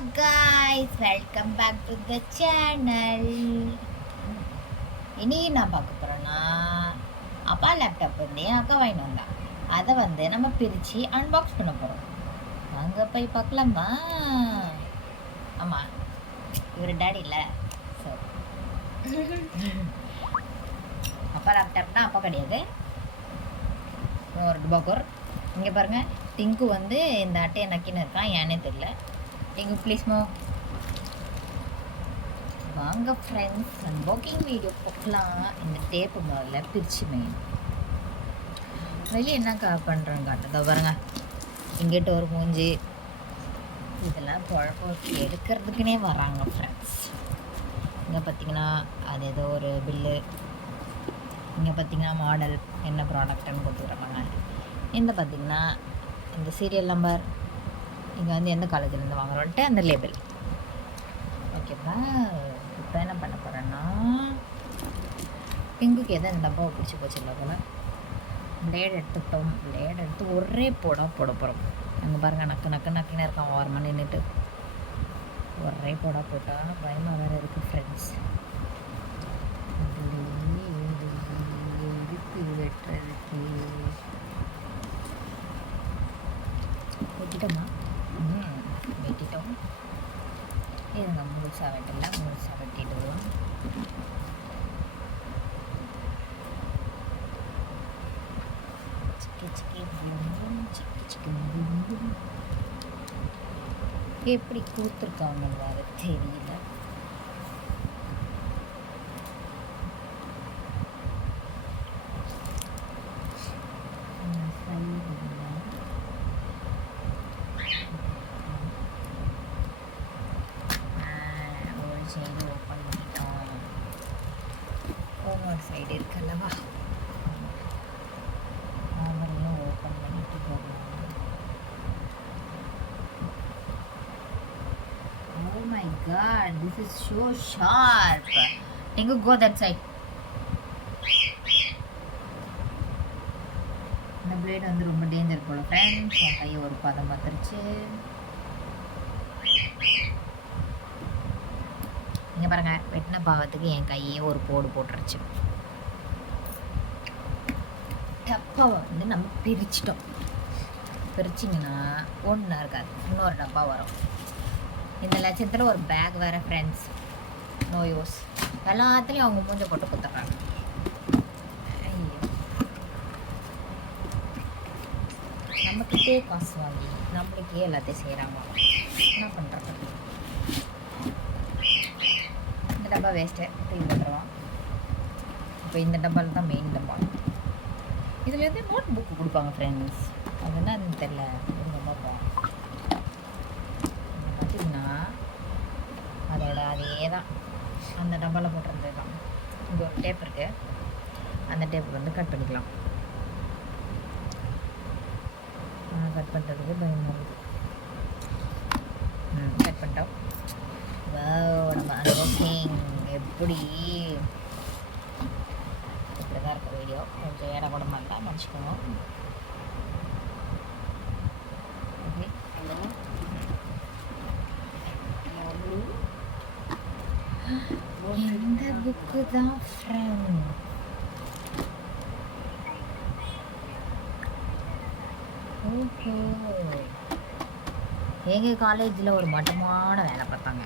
guys, welcome back to the channel. இனி நான் பார்க்க போகிறேன்னா அப்பா லேப்டாப் வந்து என் அக்கா வாங்கிட்டு வந்தான். அதை வந்து நம்ம பிரித்து அன்பாக்ஸ் பண்ண போகிறோம். அங்கே போய் பார்க்கலாமா? ஆமாம், இவர் டேடி இல்லை. ஸோ அப்பா லேப்டாப்னா அப்பா கிடையாது, ஒரு டுபாக்கோர். இங்கே பாருங்கள், டிங்கு வந்து இந்த அட்டையை நக்கின்னு இருக்கான், ஏன்னே தெரியல. டிங்கு ப்ளீஸ் மோ. வாங்க ஃப்ரெண்ட்ஸ், அன்பாக்சிங் வீடியோ பார்க்கலாம். இந்த டேப்பு முதல்ல பிரிச்சு மெயின் வெளியே என்ன பண்ணுறேன்னு காட்டுதோ பாருங்க. இங்கிட்ட ஒரு மூஞ்சி, இதெல்லாம் குழப்பம் எடுக்கிறதுக்குனே வராங்க ஃப்ரெண்ட்ஸ். இங்கே பார்த்தீங்கன்னா அது ஏதோ ஒரு பில்லு, இங்கே பார்த்தீங்கன்னா மாடல் என்ன ப்ராடக்ட்னு கொடுத்துக்கிறாங்க. இந்த பார்த்திங்கன்னா இந்த சீரியல் நம்பர், இங்கே வந்து எந்த காலேஜ்லேருந்து வாங்குறோன்ட்டு அந்த லேபிள். ஓகேப்பா, இப்போ என்ன பண்ண போகிறேன்னா பிங்குக்கு எதை இந்த டப்பாவை பிடிச்சி போச்சுல்ல போல். பிளேட் எடுத்துக்கிட்டோம், பிளேட் எடுத்து ஒரே போட போகிறோம். அங்கே பாருங்கள், நக்குன்னு இருக்கான் ஓரமாக நின்றுட்டு. ஒரே போட்டால் பயமாக வேறு இருக்குது ஃப்ரெண்ட்ஸ். வெட்டுறதுக்கு வெட்டிட்டோமா? வெட்டிட்டோம். இதுங்க முழுசாக வெட்டல, முழுசாக வெட்டிடுவோம். எப்படி கொடுத்துருக்காங்க வேறு தெரியல. சைடு ஓப்பன் பண்ணிட்டோம். ஹோம்ஒர்க் சைடு இருக்கல்லவா, ஹோம்ஒர்க்கையும் ஓப்பன் பண்ணிட்டு போகலாம். Oh my god, this is so sharp. Can you go that side? இந்த பிளேட் வந்து ரொம்ப டேஞ்சர் போல ஃப்ரெண்ட்ஸ். என் கையை ஒரு பதம் பார்த்துருச்சு. இங்கே பாருங்கள், வெட்டின பாவத்துக்கு என் கையே ஒரு போட்டுருச்சு. டப்பாவை வந்து நம்ம பிரிச்சிட்டோம். பிரிச்சிங்கன்னா ஒன்றா இருக்காது, இன்னொரு டப்பா வரும். இந்த லட்சத்தில் ஒரு பேக் வேறு ஃப்ரெண்ட்ஸ். No use. எல்லாத்துலேயும் அவங்க மூஞ்ச போட்டு கொடுத்துட்றாங்க. நம்மக்கிட்டே காசு வாங்கி நம்மளுக்கே எல்லாத்தையும் செய்கிறாங்க. என்ன பண்ணுறது? டப்பா வேஸ்ட்டு தூக்கி போட்டுருவான். இப்போ இந்த டப்பாவில் தான் மெயின் டப்பா. இதில் எது நோட் புக்கு கொடுப்பாங்க ஃப்ரெண்ட்ஸ், அது என்னன்னு தெரில. இந்த பார்ப்போம். பார்த்திங்கன்னா அதோட அதே தான் அந்த டப்பாவில் போட்டிருந்தது தான். இங்கே ஒரு டேப் இருக்குது, அந்த டேப் வந்து கட் பண்ணிக்கலாம். கட் பண்ணுறதுக்கு பயமாக இருக்குது. கட் பண்ணிட்டோம். நம்ம அன்பாக்சிங் எப்படி இப்படி தான் இருக்க வீடியோ. கொஞ்சம் ஏட கூட மாட்டேன், மன்னிச்சுக்கோங்க. ஓகே, இந்த புக்கு தான் ஃப்ரெண்ட். ஓகே, எங்கள் காலேஜில் ஒரு மட்டமான வேலை பார்த்தாங்க.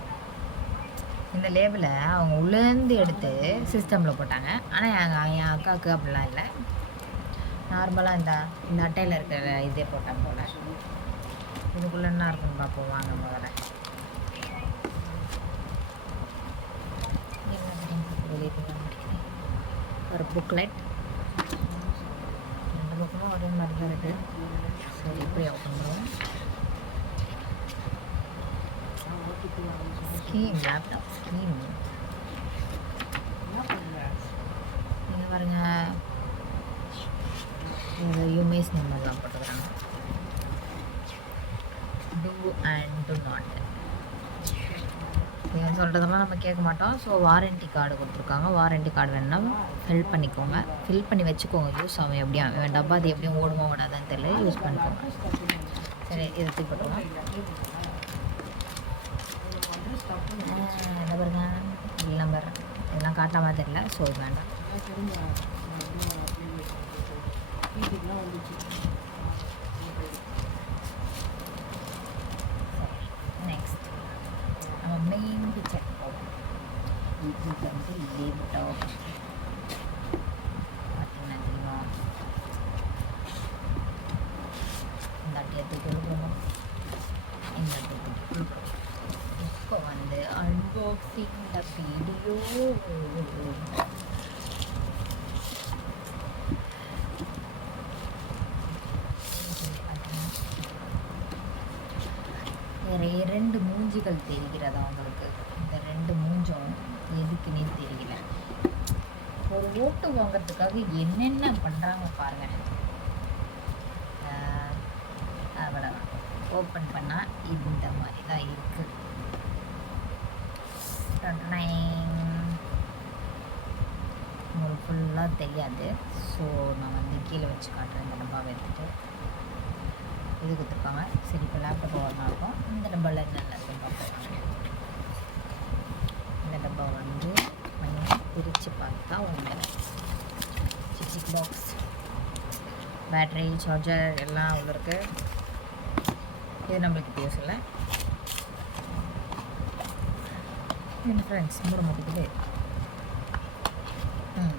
இந்த லேபிளை அவங்க உள்ளேருந்து எடுத்து சிஸ்டமில் போட்டாங்க. ஆனால் என் அக்காவுக்கு அப்படிலாம் இல்லை, நார்மலாக இந்த அட்டையில் இருக்கிற இதே போட்டாங்க போல். இதுக்குள்ளே என்ன இருக்குன்னு பார்ப்போம் வாங்க. முதல்ல ஒரு புக்லெட், ரெண்டு புக்குமே ஒரே மாதிரி தான் இருக்குது. சரி, இப்படி ஓப்பன் பண்ணுவோம். Scheme, laptop scheme. நீங்கள் பாருங்க, யூமேஸ் நம்பர்லாம் போட்டுக்கிறாங்க. Do and do not. நீங்கள் சொல்கிறதெல்லாம் நம்ம கேட்க மாட்டோம். ஸோ வாரண்டி கார்டு கொடுத்துருக்காங்க. வாரண்டி கார்டு வேணுன்னா ஃபில் பண்ணிக்கோங்க, ஃபில் பண்ணி வச்சுக்கோங்க. யூஸ் ஆகும். எப்படியும் டப்பா அது எப்படியும் ஓடுமா ஓடாதான்னு தெரியல, யூஸ் பண்ணிக்கோங்க. சரி, இதை தூக்கி போட்டுருவோம். வர்றேன். இதெல்லாம் காட்டாம தெரியல, ஸோ இது வேண்டாம். நெக்ஸ்ட் நம்ம மெயின் கிச்சன் போவோம். யூடியூப்ல வந்து லேட் அவுட் பார்த்தீங்கன்னா தெரியுமா, இந்த அட்டியத்துக்கு கொடுக்கணும், இந்த அட்டியத்துக்கு கொடுக்கணும். இப்போ வந்து அன்பாக்சிங் த வீடியோ. வேறு 2 மூஞ்சிகள் தெரிகிறதா உங்களுக்கு? இந்த 2 மூஞ்சும் எதுக்குன்னே தெரியல. ஒரு ஓட்டு வாங்கிறதுக்காக என்னென்ன பண்ணுறாங்க பாருங்கள். அவ்வளோதான். ஓப்பன் பண்ணால் இந்த மாதிரி தான் இருக்குது. உங்களுக்கு ஃபுல்லாக தெரியாது, ஸோ நான் வந்து கீழே வச்சு காட்டுறேன். இந்த டப்பாவை எடுத்துகிட்டு இது கொடுத்துருப்பாங்க. சரி, இப்போ லேப்டாப் ஓடனா இருக்கும். இந்த டப்பாவில் நல்ல டப்பா போடுறாங்க. இந்த டப்பா வந்து பிரித்து பார்த்தா உங்களை சிக்ஸ் பாக்ஸ், பேட்ரி, சார்ஜர் எல்லாம் உள்ள இருக்குது. இது நம்மளுக்கு யூஸ் இல்லை. என்ன ஃப்ரெண்ட்ஸ், மூட மாட்டேங்குது.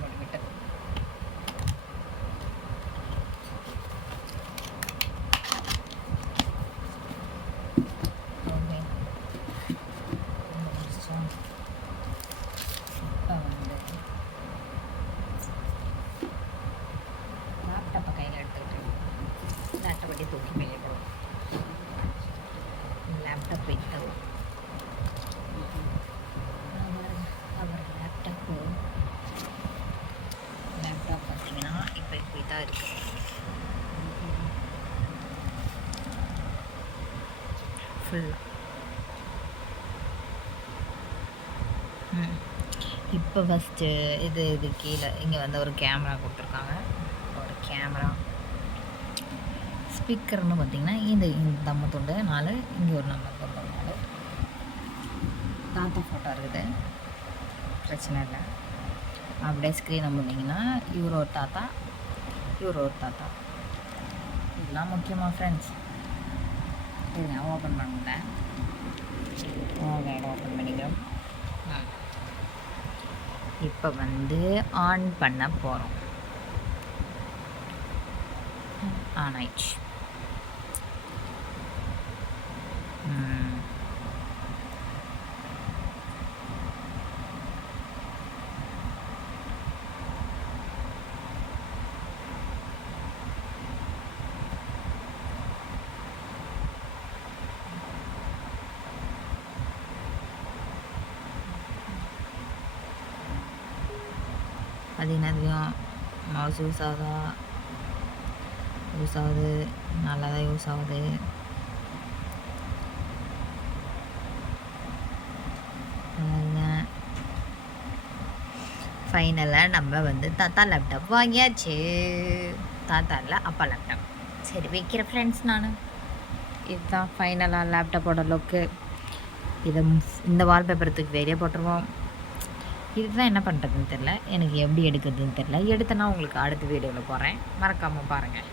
முடிக்கிட்ட இப்போ வந்து லேப்டாப்பை கையில் எடுத்துக்கிட்டு லேப்டாப்பை தூக்கி மேலே போடும். லேப்டாப் வைத்து லேப்டாப் பார்த்தீங்கன்னா இப்போ இப்படி தான் இருக்குது. ஃபுல்லாக இப்போ ஃபஸ்ட்டு இது கீழே இங்கே வந்து ஒரு கேமரா கொடுத்துருக்காங்க. ஒரு கேமரா, ஸ்பீக்கர்னு பார்த்தீங்கன்னா இந்த நம்ம துண்டு 4, இங்கே ஒரு நம்ம துண்டு 4. தாத்தா ஃபோட்டோ இருக்குது, பிரச்சனை இல்லை. அப்படியே ஸ்க்ரீனை பண்ணிங்கன்னா இவர் ஒரு தாத்தா, இவர் ஒரு தாத்தா. இதெல்லாம் முக்கியமாக ஃப்ரெண்ட்ஸ். இதுங்க ஓப்பன் பண்ணல, ஓப்பன் பண்ணிக்கிறோம். இப்போ வந்து ஆன் பண்ண போகிறோம். ஆன் ஆயிடுச்சு. அது என்னதையும் மவுஸ் யூஸ் ஆகுது, நல்லா தான் யூஸ் ஆகுது. ஃபைனலாக நம்ம வந்து தாத்தா லேப்டாப் வாங்கியாச்சு. தாத்தா இல்லை, அப்பா லேப்டாப். சரி வைக்கிற ஃப்ரெண்ட்ஸ், நான் இதுதான் ஃபைனலாக லேப்டாப்போட லுக்கு. இந்த வால்பேப்பர் தூக்கி வெளியே போட்டுருவோம். இதுதான் என்ன பண்ணுறதுன்னு தெரில, எனக்கு எப்படி எடுக்கிறதுன்னு தெரில. எடுத்தேன்னா உங்களுக்கு அடுத்த வீடியோவில் போகிறேன், மறக்காமல் பாருங்கள்.